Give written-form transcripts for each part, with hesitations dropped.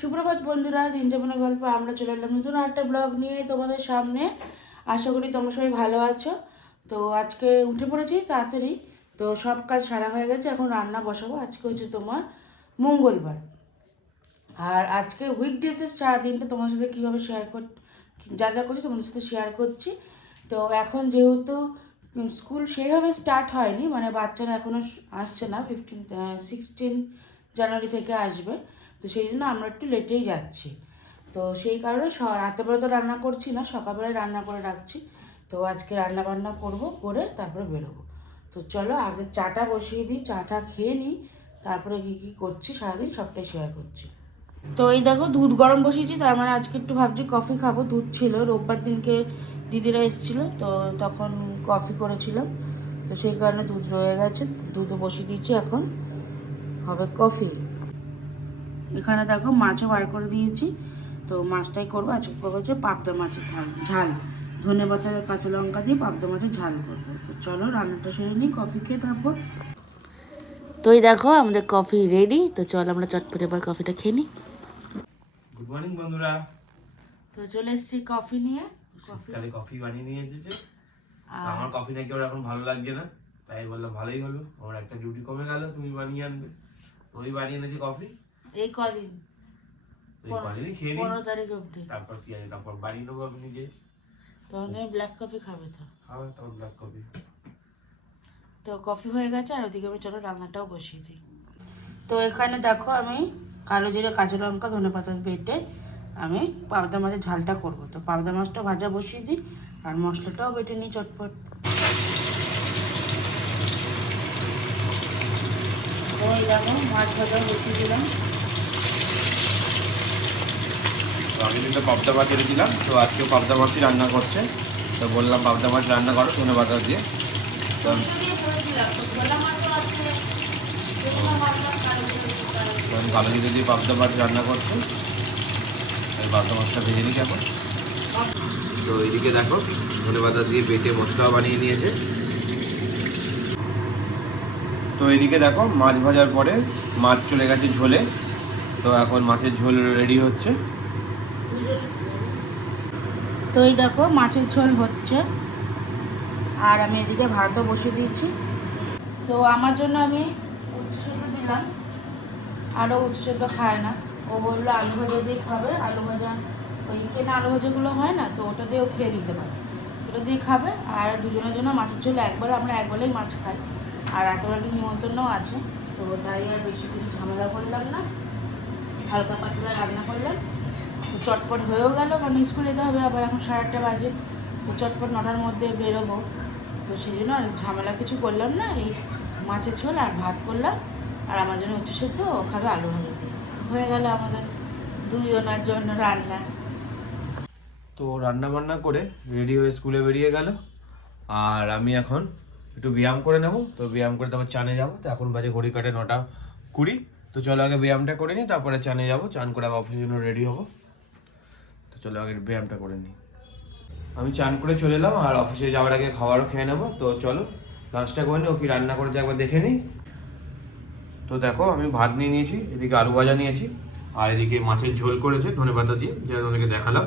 সুপ্রভাত বন্ধুরা, দিন যাপনের গল্প আমরা চলে এলাম নতুন একটা ব্লগ নিয়ে তোমাদের সামনে। আশা করি তোমরা সবাই ভালো আছো। তো আজকে উঠে পড়েছি তাড়াতাড়ি, তো সব কাজ সারা হয়ে গেছে। এখন রান্না বসাবো। আজকে হচ্ছে তোমার মঙ্গলবার, আর আজকে উইকডেজের সারাদিনটা তোমার সাথে কীভাবে শেয়ার যা যা করছি তোমাদের সাথে শেয়ার করছি। তো এখন যেহেতু স্কুল সেইভাবে স্টার্ট হয়নি, মানে বাচ্চারা এখনও আসছে না, 16 জানুয়ারি থেকে আসবে, তো সেই জন্য আমরা একটু লেটেই যাচ্ছি। তো সেই কারণে রাতেরবেলা তো রান্না করছি না, সকালবেলায় রান্না করে রাখছি। তো আজকে রান্না বান্না করবো, করে তারপরে বেরোবো। তো চলো আগে চাটা বসিয়ে দিই, চাটা খেয়ে নিই, তারপরে কী কী করছি সারাদিন সবটাই শেয়ার করছি। তো এই দেখো দুধ গরম বসিয়েছি, তার মানে আজকে একটু ভাবছি কফি খাবো। দুধ ছিল, রোববার দিনকে দিদিরা এসেছিলো, তো তখন কফি করেছিলাম, তো সেই কারণে দুধ রয়ে গেছে, দুধও বসিয়ে দিয়েছি, এখন হবে কফি। এখানে দেখো মাছও বার করে দিয়েছি, তো মাছটাই করবো। আজকে করবো হচ্ছে পাবদা মাছের ঝাল, ধনেপাতা কাঁচা লঙ্কা দিয়ে পাবদা মাছের ঝাল করবো। তো চলো রান্নাটা সেরে নিই, কফি খেয়ে তারপর। তো এই দেখো আমাদের কফি রেডি, তো চলো আমরা চটপটে এবার কফিটা খেয়ে নিই। গুড মর্নিং বন্ধুরা। তো চলে এসেছি কফি নিয়ে। শীতকালে কফি বানিয়ে নিয়ে এসেছে। আমার কফি নাকি ওর এখন ভালো লাগছে না, তাই বললাম ভালোই হলো, আমার একটা ডিউটি কমে গেল, তুমি বানিয়ে আনবে। তো ওই বানিয়ে এনেছি কফি। এই কদিন এই কদিনই খেয়ে নিই, 15 তারিখ অবধি। তারপর কি আছে, তারপর বানিয়ে নেবো আমি নিজে। তখন তুমি ব্ল্যাক কফি খাবে তো? খাবে তারপর ব্ল্যাক কফি। তো কফি হয়ে গেছে, আর ওদিকে আমি চলো রান্নাটাও বসিয়ে দিই। তো এখানে দেখো আমি কালো জিরে কাঁচা লঙ্কা ধনেপাতা বেটে আমি পাবদা মাছের ঝালটা করবো। তো পাবদা মাছটা ভাজা বসিয়ে দিই, আর মশলাটাও বেটে নিই চটপট। তো এই দেখো মাছ ভাজাও বসিয়ে দিলাম। তো আমি কিন্তু পাবদা মাছ এনেছিলাম, তো আজকে পাবদা মাছই রান্না করছে। তো বললাম পাবদা মাছ রান্না করো ধনেপাতা দিয়ে। তো আমি কালো জিরে দিয়ে পাবদা মাছ রান্না করছি। পাবদা মাছটা ভেজে নিই এখন। তো এইদিকে দেখো ধনেপাতা দিয়ে বেটে মশলা বানিয়ে নিয়েছে। তো এইদিকে দেখো মাছ ভাজার পরে মাছ চলে গেছে ঝোলে, তো এখন মাছের ঝোল রেডি হচ্ছে। তো এই দেখো মাছের ঝোল হচ্ছে, আর আমি এদিকে ভাতও বসিয়ে দিয়েছি। তো আমার জন্য আমি উচ্ছে সেদ্ধ দিলাম, আরও উচ্ছে সেদ্ধ খায় না, ও বললো আলু ভাজা দিয়ে খাবে। আলু ভাজা ওই কেনা আলু ভাজাগুলো হয় না, তো ওটা দিয়েও খেয়ে নিতে পারে, ওটা দিয়ে খাবে। আর দুজনের জন্য মাছের ঝোল আমরা একবেলাই মাছ খাই, আর এতবেলা নিমন্ত্রণও আছে, তো তাই আর বেশি কিছু ঝামেলা করলাম না, হালকা পাতলা রান্না করলাম। তো চটপট হয়েও গেল, কারণ স্কুল যেতে হবে আবার, এখন 8:30 বাজে, তো চটপট 9টার মধ্যে বেরোবো। তো সেই জন্য আর ঝামেলা কিছু করলাম না, এই মাছের ঝোল আর ভাত করলাম, আর আমার জন্য উচ্ছে সেদ্ধ, ও খাবে আলু ভাজা দিয়ে। হয়ে গেল আমাদের দুজনের জন্য রান্না। তো রান্না বান্না করে রেডি হয়ে স্কুলে বেরিয়ে গেল, আর আমি এখন একটু ব্যায়াম করে নেব। তো ব্যায়াম করে তারপর চানে যাব। তো এখন বাজে ঘড়ি কাটে 9:20। তো চলো আগে ব্যায়ামটা করে নিই, তারপরে চানে যাব, চান করে আবার অফিসের জন্য রেডি হব। তো চলো আগে ব্যায়ামটা করে নিই। আমি চান করে চলে এলাম, আর অফিসে যাওয়ার আগে খাবারও খেয়ে নেবো। তো চলো লাঞ্চটা করে নিই, ও কি রান্না করেছে একবার দেখে নিই। তো দেখো আমি ভাত নিয়ে নিয়েছি, এদিকে আলু ভাজা নিয়েছি, আর এদিকে মাছের ঝোল করেছে ধনেপাতা দিয়ে, যেটা তোমাদেরকে দেখালাম।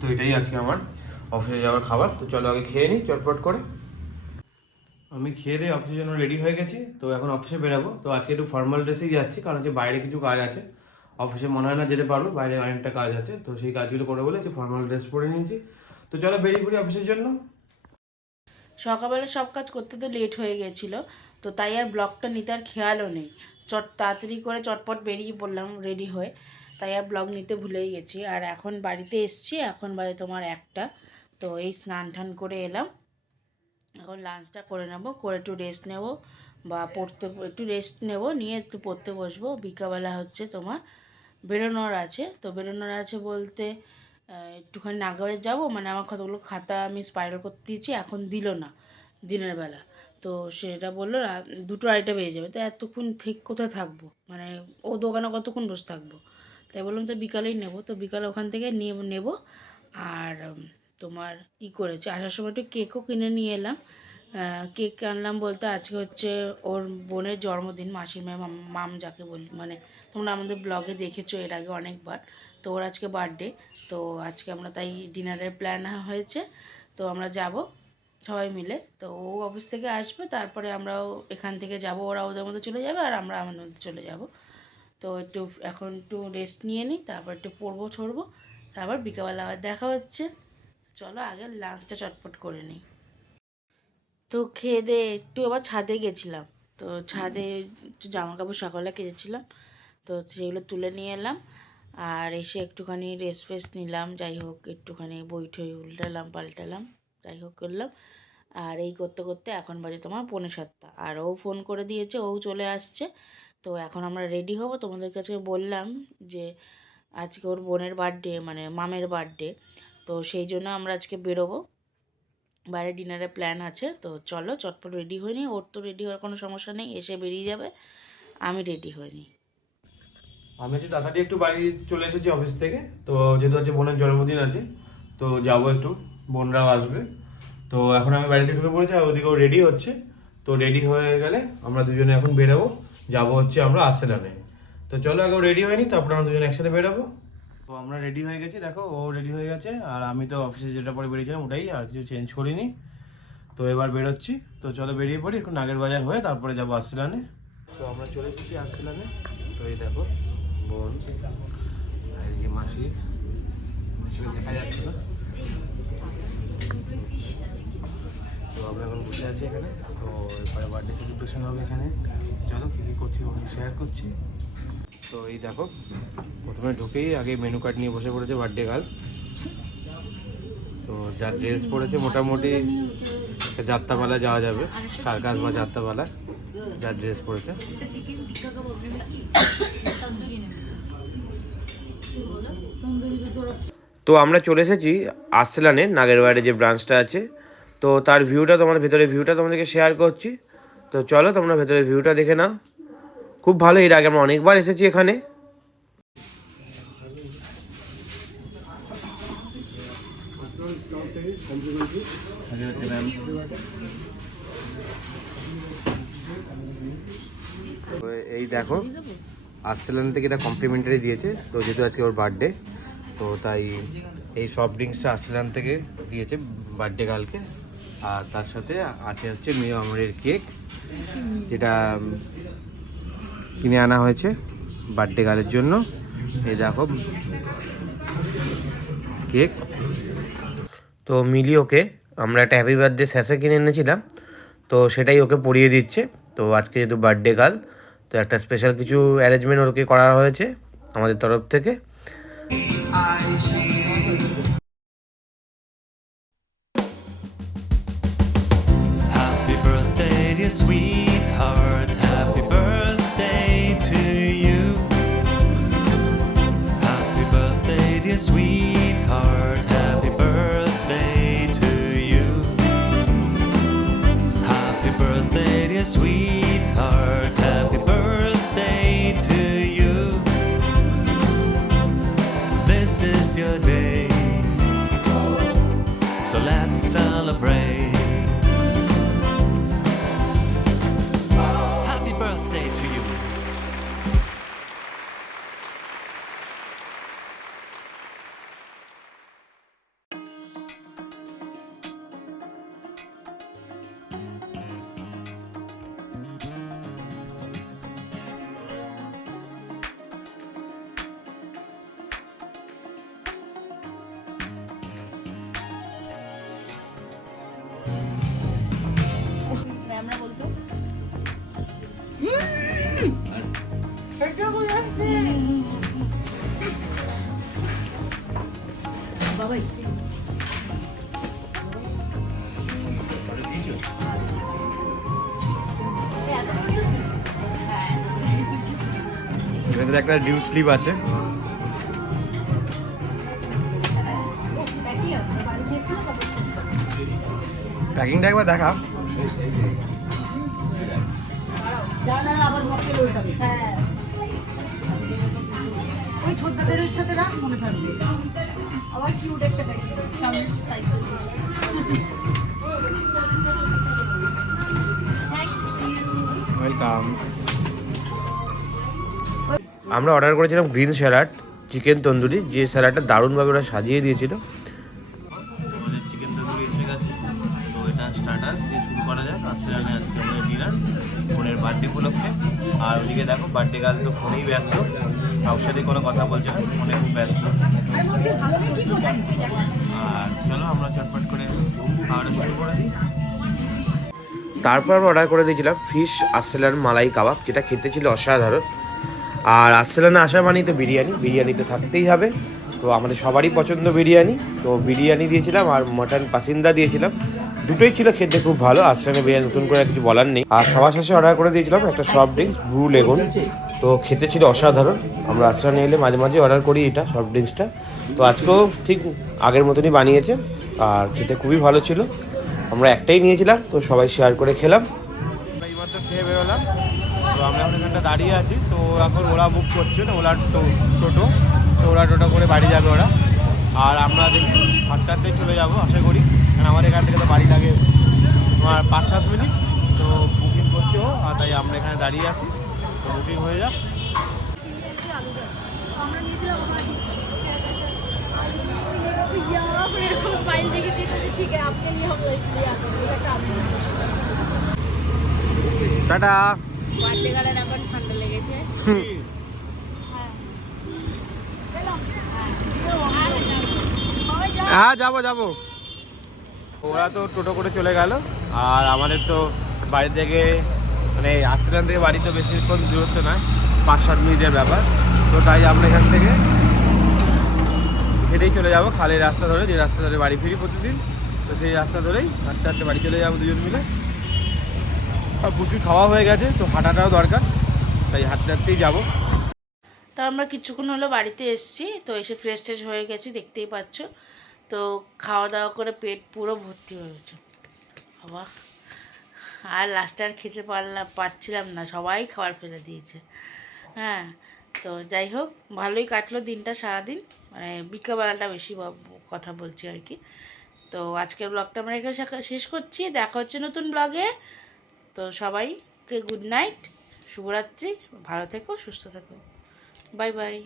তো এটাই আজকে আমার অফিসে যাওয়ার খাবার। তো চলো আগে খেয়ে নিই চটপট করে। আমি খেয়ে দিয়ে অফিসের জন্য রেডি হয়ে গেছি, তো এখন অফিসে বেরাবো। তো আজকে একটু ফর্মাল ড্রেসেই যাচ্ছি, কারণ হচ্ছে বাইরে কিছু কাজ আছে, অফিসে মনে হয় না যেতে পারবো, বাইরে অনেকটা কাজ আছে, তো সেই কাজগুলো করে বলে ফর্মাল ড্রেস পরে নিয়েছি। তো চলো বেরিয়ে পড়ি অফিসের জন্য। সকালবেলা সব কাজ করতে তো লেট হয়ে গেছিলো, তো তাই আর ব্লগটা নিতে আর খেয়ালও নেই। তাড়াতাড়ি করে চটপট বেরিয়ে পড়লাম রেডি হয়ে, তাই আর ব্লগ নিতে ভুলেই গেছি। আর এখন বাড়িতে এসছি, এখন বাজে তোমার 1টা। তো এই স্নান টান করে এলাম, এখন লাঞ্চটা করে নেব, করে একটু রেস্ট নেব, বা একটু রেস্ট নেব, নিয়ে একটু পড়তে বসবো। বিকালবেলা হচ্ছে তোমার বেরোনোর আছে, তো বেরোনোর আছে বলতে একটুখানি নাগারে যাব, মানে আমার কতগুলো খাতা আমি স্পাইরাল করতে দিয়েছি, এখন দিল না দিনের বেলা। তো সেটা বললো 2-2:30 বেজে যাবে, তো এতক্ষণ ঠিক কোথায় থাকবো, মানে ও দোকানে কতক্ষণ বসে থাকবো, তাই বললাম তো বিকালেই নেব। তো বিকালে ওখান থেকে নিয়ে নেব। আর তোমার করেছে আসার সময় একটু কেকও কিনে নিয়ে এলাম, কেক আনলাম বলতে আজকে হচ্ছে ওর বোনের জন্মদিন, মাসিমা মাম যাকে বলি, মানে তোমরা আমাদের ব্লগে দেখেছো এর আগে অনেকবার। তো ওর আজকে বার্থডে, তো আজকে আমরা তাই ডিনারের প্ল্যান হয়েছে। তো আমরা যাব সবাই মিলে। তো ও অফিস থেকে আসবে, তারপরে আমরাও এখান থেকে যাব, ওরা ওদের মধ্যে চলে যাবে আর আমরা আমাদের মধ্যে চলে যাব। তো এখন একটু রেস্ট নিয়ে নিই, তারপর একটু পড়বো ছড়বো, তারপর বিকালবেলা আবার দেখা হচ্ছে। চলো আগে লাঞ্চটা চটপট করে নিই। তো খেয়ে দিয়ে একটু আবার ছাদে গেছিলাম। তো ছাদে একটু জামা কাপড় সকালে কেচেছিলাম, তো সেগুলো তুলে নিয়ে এলাম। আর এসে একটুখানি রেস্ট ফেস্ট নিলাম, যাই হোক একটুখানি বই ঠই উল্টালাম পাল্টালাম, যাই হোক করলাম। আর এই করতে করতে এখন বাজে তোমার 6:45, আর ও ফোন করে দিয়েছে, ও চলে আসছে। তো এখন আমরা রেডি হব। তোমাদের কাছে বললাম যে আজকে ওর বোনের বার্থডে, মানে মামের বার্থডে, তো সেই জন্য আমরা আজকে বেরোবো, বাইরে ডিনারের প্ল্যান আছে। তো চলো চটপট রেডি হয়নি, ওর তো রেডি হওয়ার কোনো সমস্যা নেই, এসে বেরিয়ে যাবে, আমি রেডি হইনি। আমি হচ্ছে তাড়াতাড়ি একটু বাড়ি চলে এসেছি অফিস থেকে। তো যেহেতু হচ্ছে বোনের জন্মদিন আছে, তো যাবো একটু, বোনরাও আসবে। তো এখন আমি বাড়িতে ঢুকে পড়েছি, আর ওদিকেও রেডি হচ্ছে। তো রেডি হয়ে গেলে আমরা দুজনে এখন বেরোবো, যাবো হচ্ছে আমরা আর্সেনালে। তো চলো, আগেও রেডি হয়নি, তারপরে আমরা দুজনে একসাথে বেরোবো। তো আমরা রেডি হয়ে গেছি, দেখো ও রেডি হয়ে গেছে, আর আমি তো অফিসে যেটা পরে বেরিয়েছিলাম ওটাই, আর কিছু চেঞ্জ করিনি। তো এবার বেরোচ্ছি, তো চলো বেরিয়ে পড়ি, একটু নাগের বাজার হয়ে তারপরে যাবো আর্সেনালে। তো আমরা চলে এসেছি আর্সেনালে। তো এই দেখো বোন, আর এদিকে মাসি, মাসিকে দেখা যাচ্ছে না। তো আমরা এখন বসে আছি এখানে। তো এরপরে বার্থডে সেলিব্রেশন হবে এখানে। চলো কী কী করছি ওখানে শেয়ার করছি। তো এই দেখো, প্রথমে ঢুকেই আগে মেনু কার্ড নিয়ে বসে পড়েছে বার্থডে গার্ল। তো যা ড্রেস পরেছে মোটামুটি যাত্রাপালা যাওয়া যাবে, সার্কাস বা যাত্রাপালা, যা ড্রেস পরেছে। তো আমরা চলে এসেছি আর্সেনালে, নাগেরবাড়ির যে ব্রাঞ্চটা আছে। তো তার ভিউটা, তোমাদের ভেতরের ভিউটা তোমাদেরকে শেয়ার করছি। তো চলো তোমরা ভেতরের ভিউটা দেখে নাও, খুব ভালো। এর আগে আমরা অনেকবার এসেছি এখানে। এই দেখো আর্সেনাল থেকে এটা কমপ্লিমেন্টারি দিয়েছে। তো যেহেতু আজকে ওর বার্থডে, তো তাই এই সফট ড্রিঙ্কসটা আর্সেনাল থেকে দিয়েছে বার্থডে গার্লকে। আর তার সাথে আছে হচ্ছে মেয়ে আমরের কেক, যেটা কিনে আনা হয়েছে বার্থডে গার্লের জন্য। এই দেখো কেক। তো মিলি ওকে আমরা একটা হ্যাপি বার্থডে স্যাশে কিনে এনেছিলাম, তো সেটাই ওকে পরিয়ে দিচ্ছে। তো আজকে যেহেতু বার্থডে গার্ল, তো একটা স্পেশাল কিছু অ্যারেঞ্জমেন্ট ওকে করা হয়েছে আমাদের তরফ থেকে। Happy birthday, dear sweetheart. Happy birthday to you. Happy birthday, dear sweetheart. Happy birthday to you. Happy birthday, dear sweetheart. Happy birthday to you. This is your day, so let's celebrate. Happy birthday to you. ভেতরে একটা due slip আছে। প্যাকিংটা একবার দেখা। ওই ছোটদের সাথে রাখ, মনে থাকবে। আবার কিউট একটা প্যাকেট সামনে সাইকেল। ওয়েলকাম। আমরা অর্ডার করেছিলাম গ্রিন স্যালাড, চিকেন তন্দুরি, যে স্যালাডটা দারুণভাবে ওরা সাজিয়ে দিয়েছিল। আমাদের চিকেন তন্দুরি এসে গেছে, তো এটা স্টার্টার দিয়ে শুরু করা যাক। আসলে আজকে আমাদের ডিনার বোনের বার্থডে উপলক্ষে। আর ওদিকে দেখো বার্থডে গার্ল তো ফোনেই ব্যস্ত, কারোর সাথে কোনো কথা বলছে না, ফোনে খুব ব্যস্ত। আর চলো আমরা চটপট করে খাওয়াটা শুরু করে দিই। তারপর আমরা অর্ডার করে দিয়েছিলাম ফিশ আর্সেলান মালাই কাবাব, যেটা খেতে ছিল অসাধারণ। আর আর্সেলানে আসা মানেই তো বিরিয়ানি, বিরিয়ানি তো থাকতেই হবে। তো আমাদের সবারই পছন্দ বিরিয়ানি, তো বিরিয়ানি দিয়েছিলাম আর মটন পাসিন্দা দিয়েছিলাম। দুটোই ছিল খেতে খুব ভালো। আর্সেলানে বিরিয়ানি নতুন করে কিছু বলার নেই। আর সবার শেষে অর্ডার করে দিয়েছিলাম একটা সফট ড্রিঙ্কস ব্রু লেগুন, তো খেতে ছিল অসাধারণ। আমরা আর্সেলানে এলে মাঝে মাঝে অর্ডার করি এটা সফট ড্রিঙ্কসটা, তো আজকেও ঠিক আগের মতনই বানিয়েছে আর খেতে খুবই ভালো ছিল। আমরা একটাই নিয়েছিলাম, তো সবাই শেয়ার করে খেলাম। এইমাত্র খেয়ে বেরোলাম, তো আমরা এখন এখানটা দাঁড়িয়ে আছি। তো এখন ওরা বুক করছে না, ওলার টোটো, তো ওরা টোটো করে বাড়ি যাবে ওরা। আর আমরা দেখি 7টাতেই চলে যাবো আশা করি, কারণ আমাদের এখান থেকে তো বাড়ি লাগে তোমার 5-7 মিনিট। তো বুকিং করছে ও, আর তাই আমরা এখানে দাঁড়িয়ে আছি, তো বুকিং হয়ে যাক। টাটা। বার্থডে গার্লের এখন ঠান্ডা লেগেছে। হ্যাঁ যাবো যাবো। ওরা তো টোটো করে চলে গেল, আর আমাদের তো বাড়ি থেকে মানে আস্তেখান থেকে বাড়ি তো বেশিক্ষণ দূরত্ব নয়, 5-7 মিনিটের ব্যাপার। তো তাই আমরা এখান থেকে হেঁটেই চলে যাবো খালের রাস্তা ধরে, যে রাস্তা ধরে বাড়ি ফিরি প্রতিদিন। তো সেই রাস্তা ধরেই হাঁটতে হাঁটতে বাড়ি চলে যাবো দুজন মিলে। আর প্রচুর খাওয়া হয়ে গেছে, তো হাঁটাটাও দরকার, তাই হাঁটতে হাঁটতেই যাবো। তো আমরা কিছুক্ষণ হলো বাড়িতে এসেছি, তো এসে ফ্রেশ ট্রেশ হয়ে গেছি দেখতেই পাচ্ছ। তো খাওয়া দাওয়া করে পেট পুরো ভর্তি হয়ে গেছে বাবা। আর লাস্টে আর খেতে পারছিলাম না, সবাই খাবার ফেলে দিয়েছে। হ্যাঁ, তো যাই হোক ভালোই কাটলো দিনটা, সারাদিন মানে বিকেলবেলাটা বেশি কথা বলছি আর কি। তো আজকের ব্লগটা আমরা এখানে শেষ করছি, দেখা হচ্ছে নতুন ব্লগে। তো সবাইকে গুড নাইট, শুভরাত্রি, ভালো থেকো, সুস্থ থেকো, বাই বাই।